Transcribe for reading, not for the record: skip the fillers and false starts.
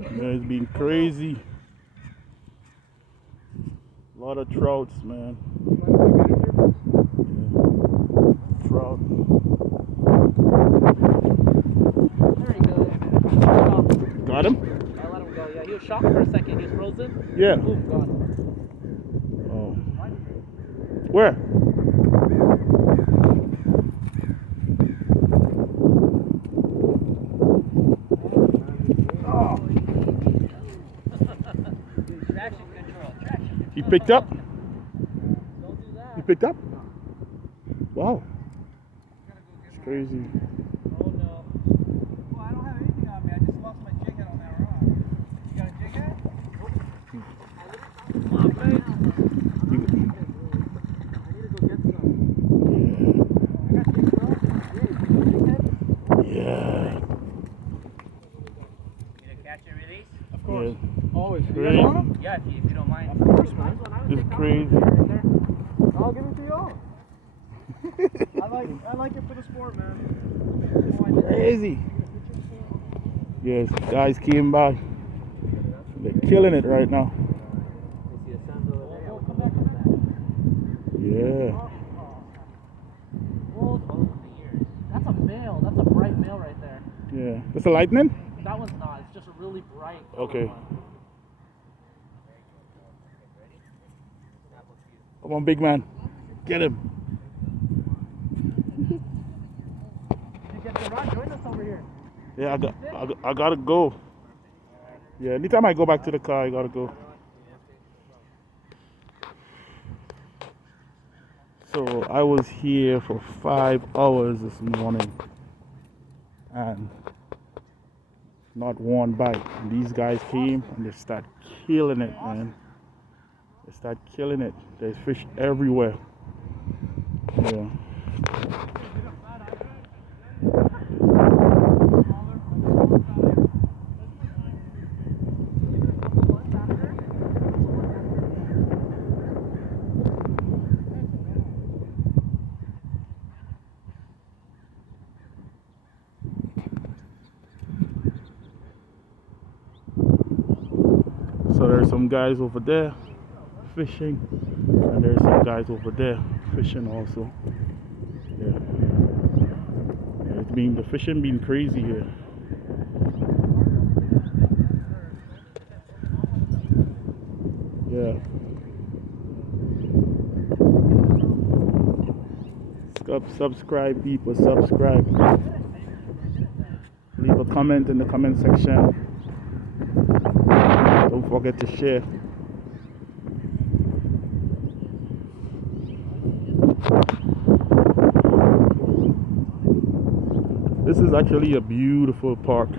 Yeah, it's been crazy. A lot of trouts, man. Yeah. Trout. There he goes. Got him? I let him go. Yeah, he was shocked for a second. He was frozen. Yeah. Boom, gone. Oh. Where? Traction control. Traction. He picked up? Don't do that. He picked up? Wow. It's crazy. Oh no. Well, I don't have anything on me. I just lost my jig head on that rock. You got a jig head? Come on, babe. You, I need to go get some. I got jig head. yeah. Need a catch and release? Of course. Yeah. Always. You Crazy. guys want 'em? Yeah, if you don't mind. Of course, man. It's crazy. I'll give it to y'all. I like it for the sport, man. Crazy. Yes, guys came by. They're killing it right now. Yeah. That's a male. That's a bright male right there. Yeah. That's a lightning? That one's not. It's just a really bright. Okay. one. Come on, big man. Get him. You get the rock, join us over here. Yeah, I gotta go. Yeah, anytime I go back to the car, I gotta go. So I was here for 5 hours this morning and not one bite. And these guys came and they start killing it, man. They start killing it. There's fish everywhere. Yeah. So there's some guys over there fishing, and there's some guys over there fishing also. Yeah, the fishing been crazy here. Yeah. Subscribe, people. Subscribe. Leave a comment in the comment section. Don't forget to share. This is actually a beautiful park.